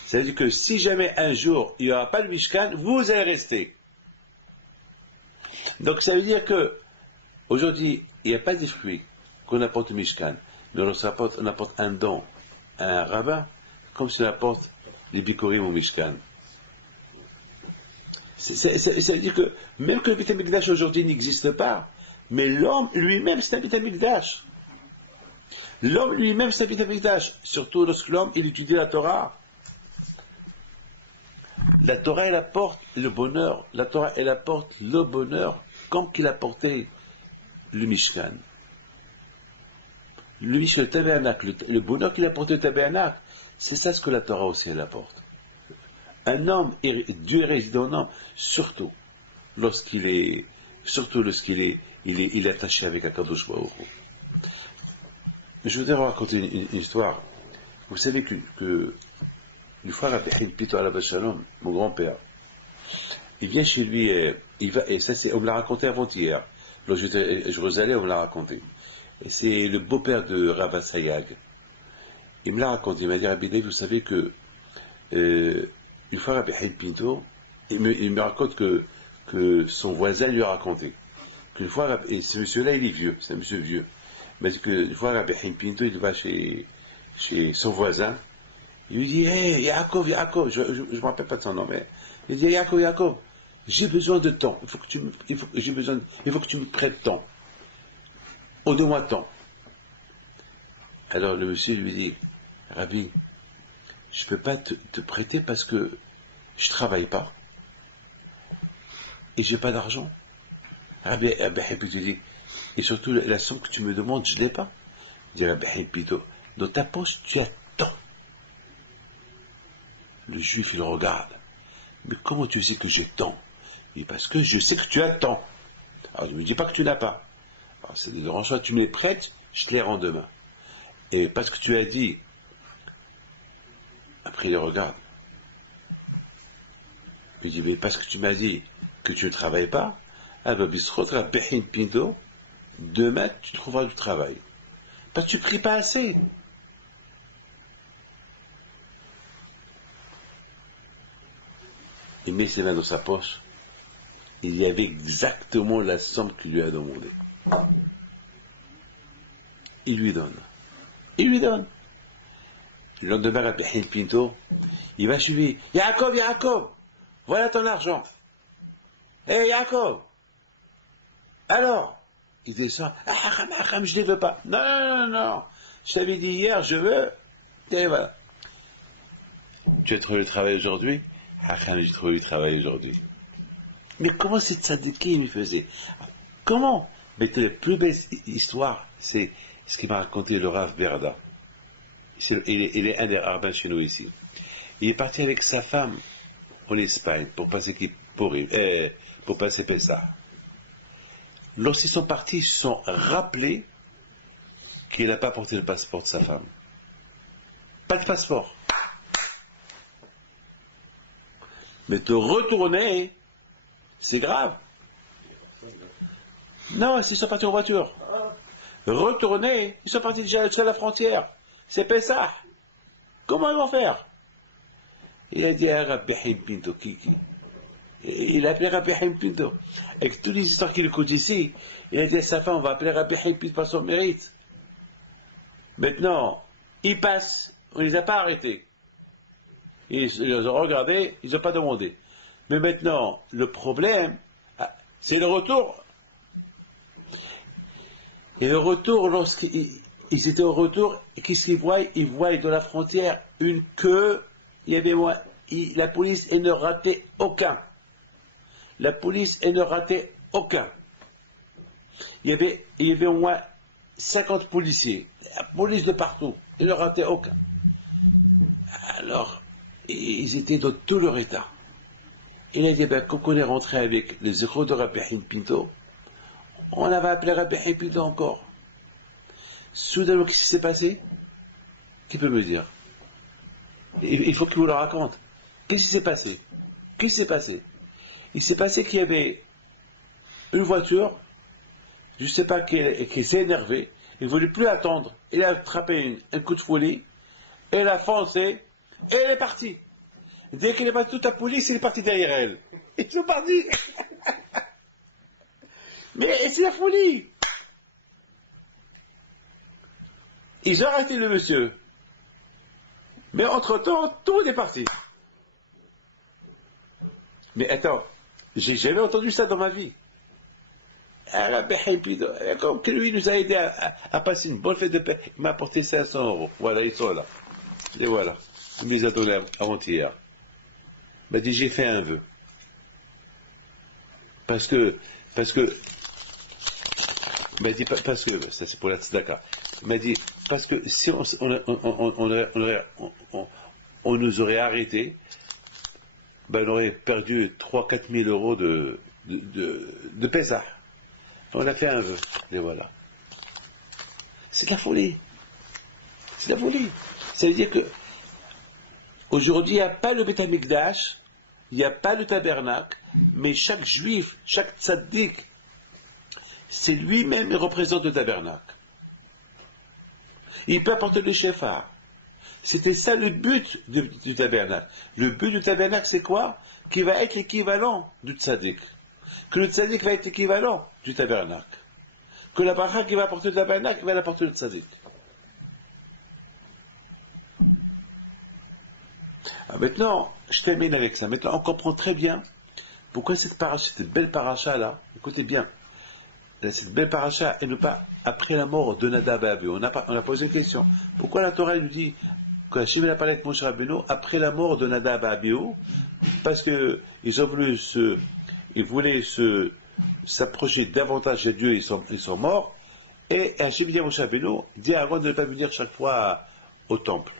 Ça veut dire que si jamais un jour il n'y aura pas de Mishkan, vous allez rester. Donc ça veut dire que aujourd'hui, il n'y a pas de fruits qu'on apporte au Mishkan. On apporte un don à un rabbin, comme si on apporte les bikurim au Mishkan. Ça veut dire que même que le Beit HaMikdash aujourd'hui n'existe pas, mais l'homme lui-même c'est un Beit HaMikdash. L'homme lui-même c'est un Beit HaMikdash. Surtout lorsque l'homme il étudie la Torah. La Torah elle apporte le bonheur. La Torah elle apporte le bonheur comme qu'il apportait le Mishkan. Lui, le tabernacle, le bonheur qu'il apporte au tabernacle, c'est ça ce que la Torah aussi elle apporte. Un homme, Dieu est résident en homme, surtout lorsqu'il est attaché avec Akadosh Baruch Hu. Je voudrais raconter une histoire. Vous savez que une fois Rabbi Haïm Pito Alav Shalom, mon grand-père, il vient chez lui, et ça on me l'a raconté avant-hier. Lorsque Jérusalem, on me l'a raconté. Et c'est le beau-père de Rav Asayag. Il me l'a raconté, il m'a dit, Rabbi Dave, vous savez que une fois Rabbi Haïm Pinto, il me raconte que son voisin lui a raconté qu'une fois, et ce monsieur-là il est vieux, c'est un monsieur vieux, mais qu'une fois Rabbi Haïm Pinto il va chez son voisin, il lui dit, hey Yaakov, je me rappelle pas de son nom, mais il dit, Yaakov, j'ai besoin de temps, il faut que tu me prêtes temps, donne-moi temps. Alors le monsieur lui dit, Rabbi, je ne peux pas te prêter parce que je ne travaille pas et je n'ai pas d'argent. Rabbi lui dit, et surtout la somme que tu me demandes, je ne l'ai pas. Il dit, Rabbi plutôt, dans ta poche, tu as tant. Le juif, il regarde. Mais comment tu sais que j'ai tant? Il dit, parce que je sais que tu as tant. Alors, ne me dis pas que tu n'as pas. Alors, c'est des grands choix, tu me les prêtes, je te les rends demain. Et parce que tu as dit, après il regarde. Il dit, mais parce que tu m'as dit que tu ne travailles pas, demain tu trouveras du travail. Parce que tu ne pries pas assez. Il met ses mains dans sa poche. Il y avait exactement la somme qu'il lui a demandé. Il lui donne. Il lui donne. Le lendemain, Rabbi Haïm Pinto, il va chez lui. Yaakov, voilà ton argent. Hé, Yaakov. Alors, il descend. Acham, je ne les veux pas. Non. Je t'avais dit hier, je veux. Et voilà. Tu as trouvé le travail aujourd'hui? Acham, j'ai trouvé le travail aujourd'hui. Mais comment cette tzadikim il faisait? Comment? Mais la plus belle histoire, c'est ce qu'il m'a raconté le Rav Berda. Il est un des rabbins chez nous ici. Il est parti avec sa femme en Espagne pour passer Pessah. Lorsqu'ils sont partis, ils se sont rappelés qu'il n'a pas porté le passeport de sa femme. Pas de passeport. Mais te retourner, c'est grave. Non, ils sont partis en voiture. Retourner, ils sont partis déjà à la frontière. C'est Pessah. Comment ils vont faire? Il a dit à Rabbi Haïm Pinto, il a appelé Rabbi Haïm Pinto. Avec toutes les histoires qu'il écoute ici, il a dit à sa femme, on va appeler Rabbi Haïm Pinto par son mérite. Maintenant, ils passent, on ne les a pas arrêtés. Ils les ont regardés, ils n'ont pas demandé. Mais maintenant, le problème, c'est le retour. Et le retour, lorsqu'ils étaient au retour, qu'est-ce qu'ils voient? Ils voient de la frontière une queue. Il y avait la police, elle ne ratait aucun. La police, elle ne ratait Aucun. Il y avait au moins 50 policiers, la police de partout, il ne ratait aucun. Alors, ils étaient dans tout leur état. Il a dit, ben, quand on est rentré avec les échos de Rabbi Haïm Pinto, on avait appelé Rabbi Haïm Pinto encore. Soudainement, qu'est-ce qui s'est passé? Qui peut me dire? Il faut qu'il vous le raconte. Qu'est-ce qui s'est passé? Qu'est-ce qui s'est passé? Il s'est passé qu'il y avait une voiture, je ne sais pas, qui s'est énervée, il ne voulait plus attendre, il a attrapé un coup de folie, et elle a foncé, et elle est partie. Dès qu'elle est partie, toute la police, il est parti derrière elle. Ils sont partis. Mais c'est la folie. Ils ont arrêté le monsieur. Mais entre-temps, tout est parti. Mais attends, j'ai jamais entendu ça dans ma vie. Comme que lui nous a aidé à passer une bonne fête de paix, il m'a apporté 500 euros. Voilà, ils sont là. Et voilà. Il me les a donnés avant-hier. Il m'a dit, j'ai fait un vœu. Parce que, il m'a dit, parce que, ça c'est pour la tzedaka. Il m'a dit, parce que si on nous aurait arrêtés, ben on aurait perdu 3-4 000 euros de Pessah. On a fait un vœu, et voilà. C'est de la folie. C'est de la folie. Ça veut dire que, aujourd'hui, il n'y a pas le Beth Amikdash, il n'y a pas le tabernacle, mais chaque juif, chaque tzaddik, c'est lui-même qui représente le tabernacle. Il peut apporter le shofar. C'était ça le but du tabernacle. Le but du tabernacle, c'est quoi? Qui va être l'équivalent du tzaddik. Que le tzaddik va être l'équivalent du tabernacle. Que la bracha qui va apporter le tabernacle va l'apporter le tzaddik. Maintenant, je termine avec ça. Maintenant, on comprend très bien pourquoi cette belle paracha là, écoutez bien, cette belle paracha, et ne pas après la mort de Nadab et Abihu. On a posé une question. Pourquoi la Torah nous dit que Hachem a parlé avec Moshe Rabbeinu après la mort de Nadab et Abihu? Parce que ils voulaient s'approcher davantage de Dieu, ils sont morts. Et Hachem dit à Moshe Rabbeinu, dit à Aaron de ne pas venir chaque fois au temple.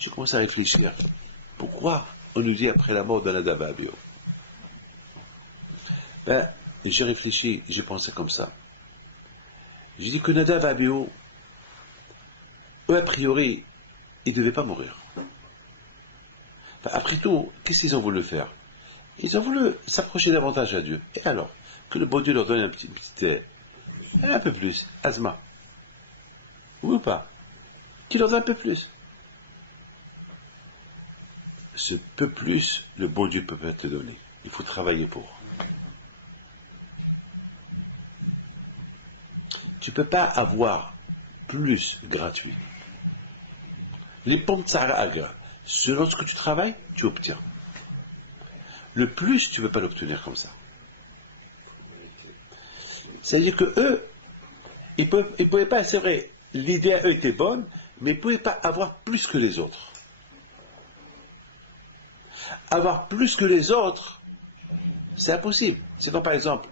Je commence à réfléchir. Pourquoi on nous dit après la mort de Nadab et Abihu? Et j'ai réfléchi, j'ai pensé comme ça. J'ai dit que Nadab et Abihu, eux, a priori, ils ne devaient pas mourir. Après tout, qu'est-ce qu'ils ont voulu faire? Ils ont voulu s'approcher davantage à Dieu. Et alors, que le bon Dieu leur donne un peu plus, Azma. Oui ou pas? Qu'il leur donne un peu plus. Ce peu plus, le bon Dieu peut pas te donner. Il faut travailler pour. Tu ne peux pas avoir plus gratuit. Les pompes Tzaraga, selon ce que tu travailles, tu obtiens. Le plus, tu ne peux pas l'obtenir comme ça. C'est-à-dire que eux, ils ne pouvaient pas, c'est vrai, l'idée à eux était bonne, mais ils ne pouvaient pas avoir plus que les autres. Avoir plus que les autres, c'est impossible. C'est quand, par exemple,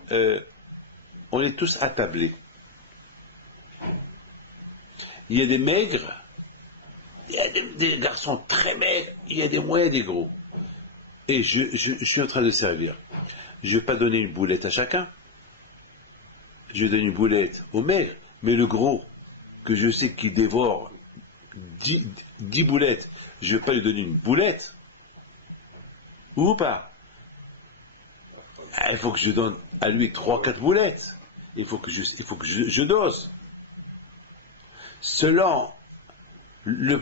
on est tous attablés. Il y a des maigres, il y a des garçons très maigres, il y a des moyens et des gros. Et je suis en train de servir. Je ne vais pas donner une boulette à chacun. Je vais donner une boulette au maigre, mais le gros, que je sais qu'il dévore 10 boulettes, je ne vais pas lui donner une boulette. Ou pas? Il faut que je donne à lui 3-4 boulettes. Il faut que je dose. Selon le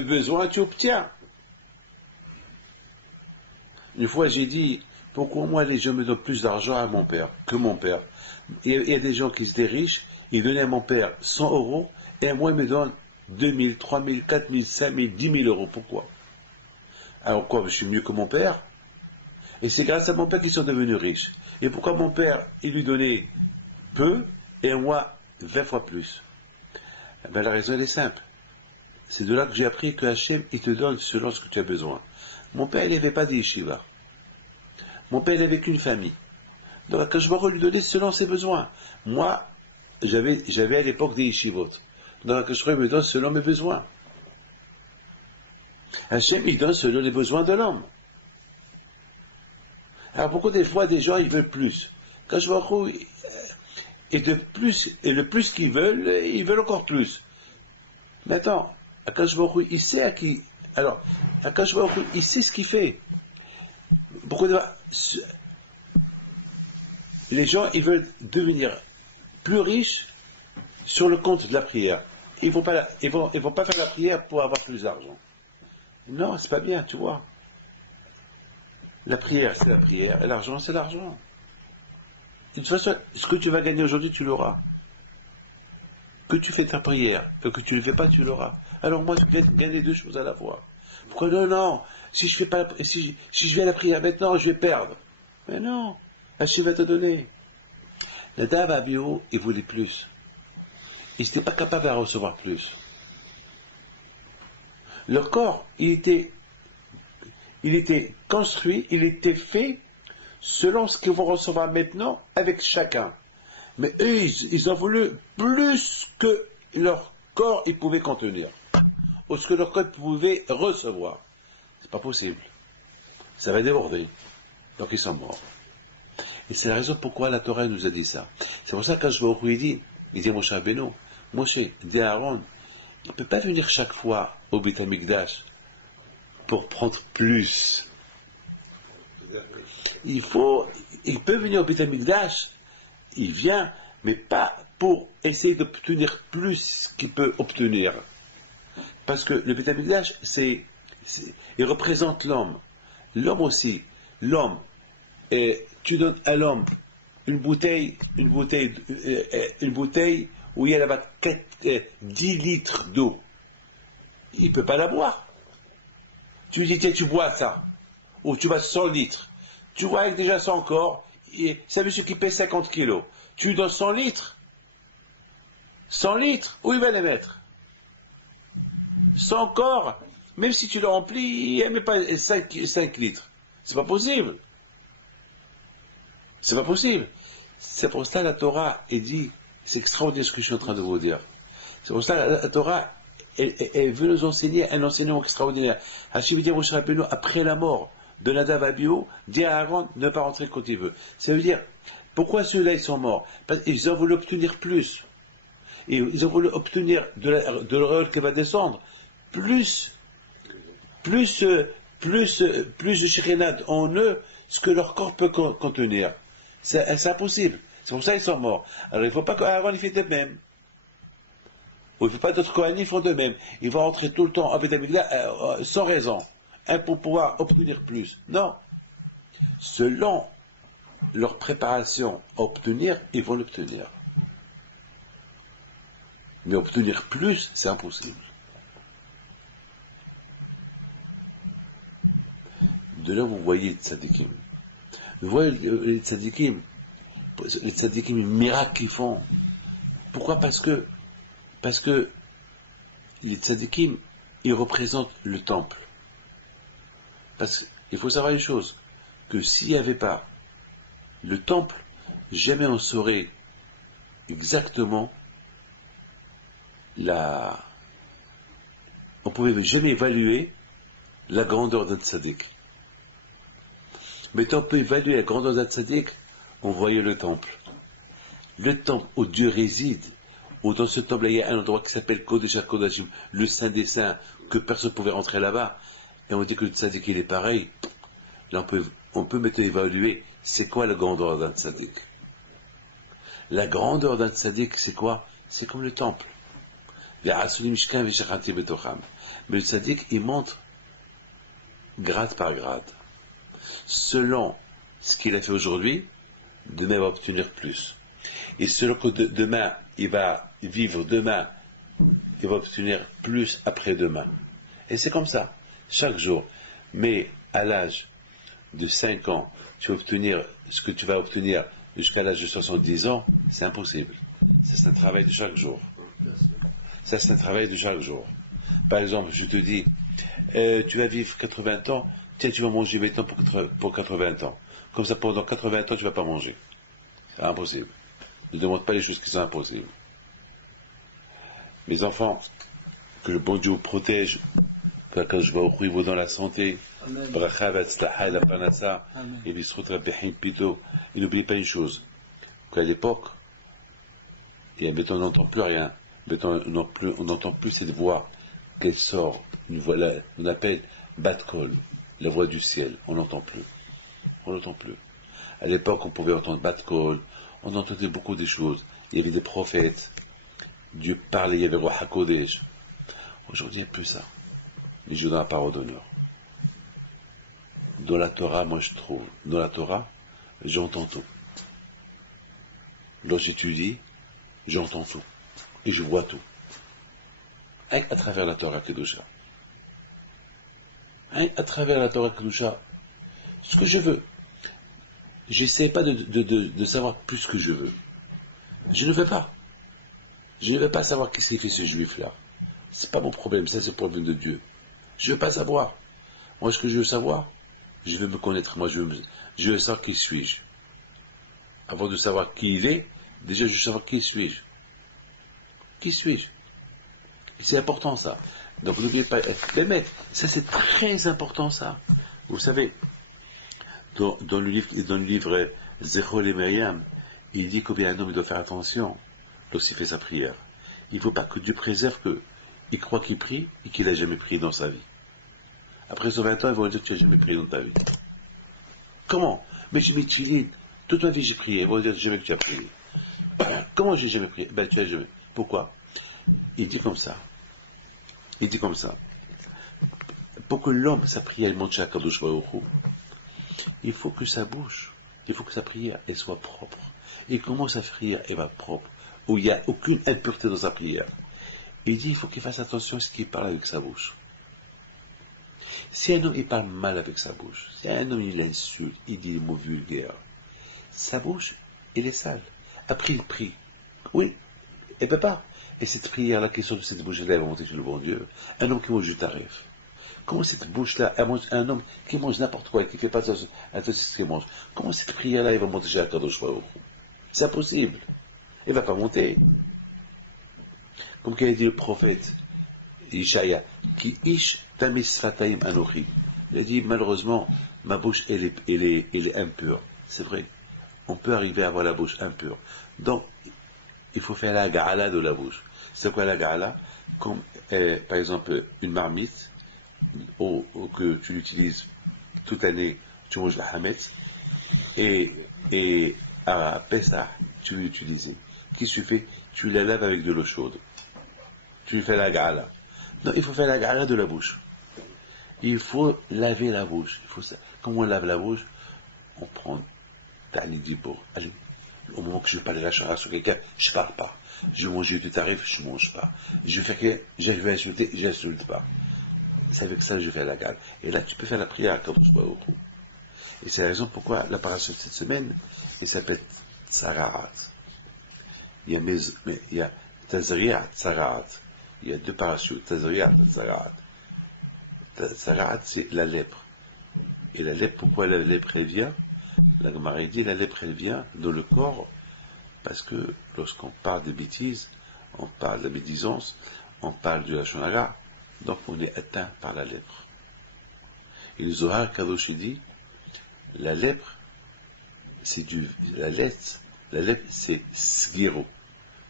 besoin, tu obtiens. Une fois, j'ai dit, pourquoi moi les gens me donnent plus d'argent à mon père que mon père? Il y a des gens qui étaient riches, ils donnaient à mon père 100 euros, et à moi, ils me donnent 2 000, 3 000, 4 000, 5 000, 10 000 euros. Pourquoi? Alors quoi, je suis mieux que mon père? Et c'est grâce à mon père qu'ils sont devenus riches. Et pourquoi mon père, il lui donnait peu, et moi, 20 fois plus? La raison, elle est simple. c'est de là que j'ai appris que Hachem, il te donne selon ce que tu as besoin. Mon père, il n'avait pas des yeshivas. Mon père, il n'avait qu'une famille. Donc, quand je vais lui donner selon ses besoins. Moi, j'avais à l'époque des yeshivot. Donc, je me donne selon mes besoins. Hachem, il donne selon les besoins de l'homme. Alors, beaucoup des fois, des gens, ils veulent plus. Quand je vois et le plus qu'ils veulent, ils veulent encore plus. Mais attends, Akash Baruch Hu, il sait à qui. Alors, Akash Baruch Hu, il sait ce qu'il fait. Pourquoi les gens, ils veulent devenir plus riches sur le compte de la prière. Ils vont pas faire la prière pour avoir plus d'argent. Non, c'est pas bien, tu vois. La prière, c'est la prière, et l'argent, c'est l'argent. De toute façon, ce que tu vas gagner aujourd'hui, tu l'auras. Que tu fais ta prière, que tu ne le fais pas, tu l'auras. Alors moi, je vais gagner deux choses à la fois. Pourquoi non, si je vais à la prière maintenant, je vais perdre. Mais non, Hachem va te donner. Nadav Abihu, il voulait plus. Il n'était pas capable de recevoir plus. Leur corps, il était construit, il était fait selon ce qu'ils vont recevoir maintenant avec chacun. Mais eux, ils ont voulu plus que leur corps il pouvait contenir, ou ce que leur corps pouvait recevoir. C'est pas possible. Ça va déborder. Donc ils sont morts. Et c'est la raison pourquoi la Torah nous a dit ça. C'est pour ça que quand je vois où il dit Moshe Rabbeinu, Moshe, dit à Aaron, il ne peut pas venir chaque fois au Beit HaMikdash pour prendre plus. Il peut venir au Beit HaMikdash, il vient, mais pas pour essayer d'obtenir plus qu'il peut obtenir. Parce que le Beit HaMikdash, il représente l'homme. L'homme aussi. L'homme. Et tu donnes à l'homme une bouteille où il y a là-bas 10 litres d'eau. Il ne peut pas la boire. Tu lui dis, tiens, tu bois ça. Ou tu vas 100 litres. Tu vois avec déjà 100 corps, c'est un monsieur qui pèse 50 kilos. Tu lui donnes 100 litres. 100 litres, où il va les mettre? 100 corps, même si tu le remplis, il ne met pas 5 litres. C'est pas possible. C'est pas possible. C'est pour ça que la Torah est dit, c'est extraordinaire ce que je suis en train de vous dire. C'est pour ça que la Torah, elle veut nous enseigner un enseignement extraordinaire. Hachem dit à Moshe Rabbeinu, après la mort de Nadav Abihu, dit à Aaron de ne pas rentrer quand il veut. Ça veut dire, pourquoi ceux-là ils sont morts? Parce qu'ils ont voulu obtenir plus. Et ils ont voulu obtenir de l'auréole qui va descendre, plus de chirénade en eux, ce que leur corps peut contenir. C'est impossible. C'est pour ça qu'ils sont morts. Alors il ne faut pas qu'Aaron il fait de même. Ou il ne faut pas d'autres Kohanim font de même. Ils vont rentrer tout le temps en Beit HaMikdash sans raison. Pour pouvoir obtenir plus. Non. Selon leur préparation à obtenir, ils vont l'obtenir. Mais obtenir plus, c'est impossible. De là, vous voyez les tzadikim. Vous voyez les tzadikim, les miracles qu'ils font. Pourquoi? Parce que les tzadikim, ils représentent le temple. Parce qu'il faut savoir une chose, que s'il n'y avait pas le temple, jamais on saurait exactement on pouvait jamais évaluer la grandeur d'un tzaddik. Mais on peut évaluer la grandeur d'un tzaddik, on voyait le temple. Le temple où Dieu réside, où dans ce temple il y a un endroit qui s'appelle Kodesh HaKodashim, le Saint des Saints, que personne ne pouvait rentrer là-bas, et on dit que le tzaddik il est pareil. Là on peut maintenant évaluer c'est quoi la grandeur d'un tzaddik. La grandeur d'un tzaddik c'est quoi? C'est comme le temple. Mais le tzaddik il monte grade par grade. Selon ce qu'il a fait aujourd'hui, demain il va obtenir plus. Et selon que demain il va vivre, demain il va obtenir plus après-demain. Et c'est comme ça, chaque jour. Mais à l'âge de 5 ans, tu vas obtenir ce que tu vas obtenir jusqu'à l'âge de 70 ans, c'est impossible. Ça, c'est un travail de chaque jour. Ça, c'est un travail de chaque jour. Par exemple, je te dis, tu vas vivre 80 ans, tiens, tu vas manger maintenant pour 80 ans. Comme ça, pendant 80 ans, tu ne vas pas manger. C'est impossible. Ne demande pas les choses qui sont impossibles. Mes enfants, que le bon Dieu vous protège, que je vais vous dans la santé, bracha, vatzlaha, la panassa, et bisrut rabbihin pito. Et n'oubliez pas une chose, qu'à l'époque, et maintenant on n'entend plus rien, maintenant on n'entend plus cette voix qu'elle sort, une voix là, on appelle bat kol, la voix du ciel, on n'entend plus. On n'entend plus. À l'époque, on pouvait entendre bat kol, on entendait beaucoup de choses, il y avait des prophètes, Dieu parlait, il y avait Roi HaKodesh. Aujourd'hui, il n'y a plus ça. Les Juifs dans la parole d'honneur. Dans la Torah, moi je trouve, dans la Torah, j'entends tout. Lorsque j'étudie, j'entends tout. Et je vois tout. À travers la Torah Kedusha. À travers la Torah Kedusha, ce que je veux. J'essaie pas de savoir plus que je veux. Je ne veux pas. Je ne veux pas savoir qu'est-ce qu'il fait ce juif-là. C'est pas mon problème, ça c'est le problème de Dieu. Je ne veux pas savoir. Moi, ce que je veux savoir, je veux me connaître. Moi, je veux savoir qui suis-je. Avant de savoir qui il est, déjà je veux savoir qui suis-je. Qui suis-je? C'est important ça. Donc n'oubliez pas. Mais ça c'est très important ça. Vous savez, dans le livre Zechol et Myriam, il dit qu'un homme doit faire attention lorsqu'il fait sa prière. Il ne faut pas que Dieu préserve qu'il croit qu'il prie et qu'il n'a jamais prié dans sa vie. Après 120 ans, ils vont dire que tu n'as jamais prié dans ta vie. Comment? Mais j'ai mis Tchilin. Toute ma vie j'ai prié. Ils vont dire jamais que tu as prié. Comment j'ai jamais prié? Ben tu n'as jamais. Pourquoi? Il dit comme ça. Il dit comme ça. Pour que l'homme, sa prière, monte chez Akadosh Baruch Hu, il faut que sa bouche, il faut que sa prière, elle soit propre. Et comment sa prière, elle va propre? Où il n'y a aucune impureté dans sa prière. Il dit, il faut qu'il fasse attention à ce qu'il parle avec sa bouche. Si un homme, il parle mal avec sa bouche, si un homme, il insulte, il dit des mots vulgaires, sa bouche, elle est sale. Après, il prie. Oui, elle ne peut pas. Et cette prière-là qui sort de cette bouche-là, elle va monter chez le bon Dieu. Un homme qui mange du tarif. Comment cette bouche-là, un homme qui mange n'importe quoi, qui ne fait pas attention à tout ce qu'il mange, comment cette prière-là, elle va monter chez Akadosh Baruch Hu? C'est impossible. Elle ne va pas monter. Comme qu'a dit le prophète Ishaïa, qui ish tamis fataim anochi. Il a dit, malheureusement, ma bouche, elle est impure. C'est vrai. On peut arriver à avoir la bouche impure. Donc, il faut faire la ga'ala de la bouche. C'est quoi la ga'ala? Comme, par exemple, une marmite, ou que tu l'utilises toute l'année, tu manges la hametz, et à Pessah, tu veux l'utiliser. Qu'est-ce que tu fais? Tu la laves avec de l'eau chaude. Tu lui fais la ga'ala. Non, il faut faire la ga'ala de la bouche. Il faut laver la bouche. Comment on lave la bouche? On prend Ta'ani Dibour. Allez, au moment que je vais parler la chara sur quelqu'un, je ne parle pas. Je vais manger du tarif, je ne mange pas. Je vais faire que je vais insulter, je n'insulte pas. C'est avec ça que je fais la gale. Et là, tu peux faire la prière à Kadosh Baruch Hu. Et c'est la raison pourquoi la parasha de cette semaine, elle s'appelle Tsaraat. Il y a Tazriat, Tsaraat. Il y a deux parachutes, Tazriat et Tsaraat. Tsaraat, c'est la lèpre. Et la lèpre, pourquoi la lèpre, elle vient? La Gemara dit, la lèpre, elle vient dans le corps, parce que lorsqu'on parle des bêtises, on parle de la médisance, on parle du lachon hara, donc on est atteint par la lèpre. Et le Zohar Kadosh dit, la lèpre, c'est la lèpre c'est sgiro.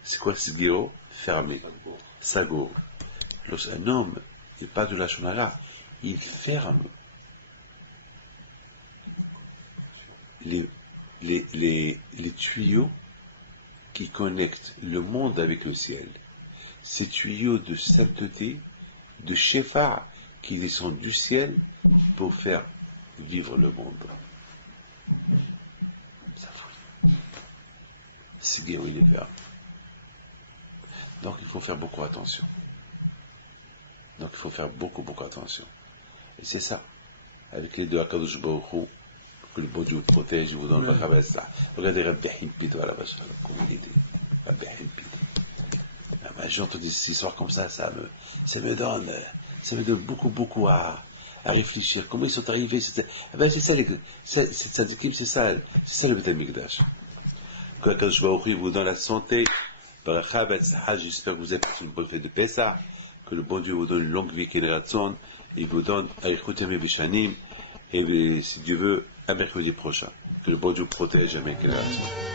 C'est quoi sgiro? Fermé. Sago. Lorsqu'un homme, il parle de lachon hara, il ferme les tuyaux qui connectent le monde avec le ciel. Ces tuyaux de sainteté, de Shephar, qui descendent du ciel pour faire vivre le monde. Ça fout. C'est bien où il est ferme. Donc il faut faire beaucoup attention. Donc il faut faire beaucoup attention. Et c'est ça. Avec les deux Akadosh Baruch Hu, que le bon Dieu vous protège, il vous donne le travail. Regardez Rabbi Himpito à la vache, comme il était. Rabbi Himpito. Ah ben, j'ai entendu cette histoire comme ça me donne, ça me donne beaucoup à réfléchir. Comment ils sont arrivés? Ah ben, c'est ça, c'est le Beth Amikdash. Que la Kadosh Baruch Hu vous donne la santé, Baracha Betzah, j'espère que vous avez passé une bonne fête de Pessah, que le bon Dieu vous donne une longue vie qu'il ratson, il vous donne Arichut Yamim Vishanim, et si Dieu veut, un mercredi prochain. Que le bon Dieu protège Yamim qu'il ratson.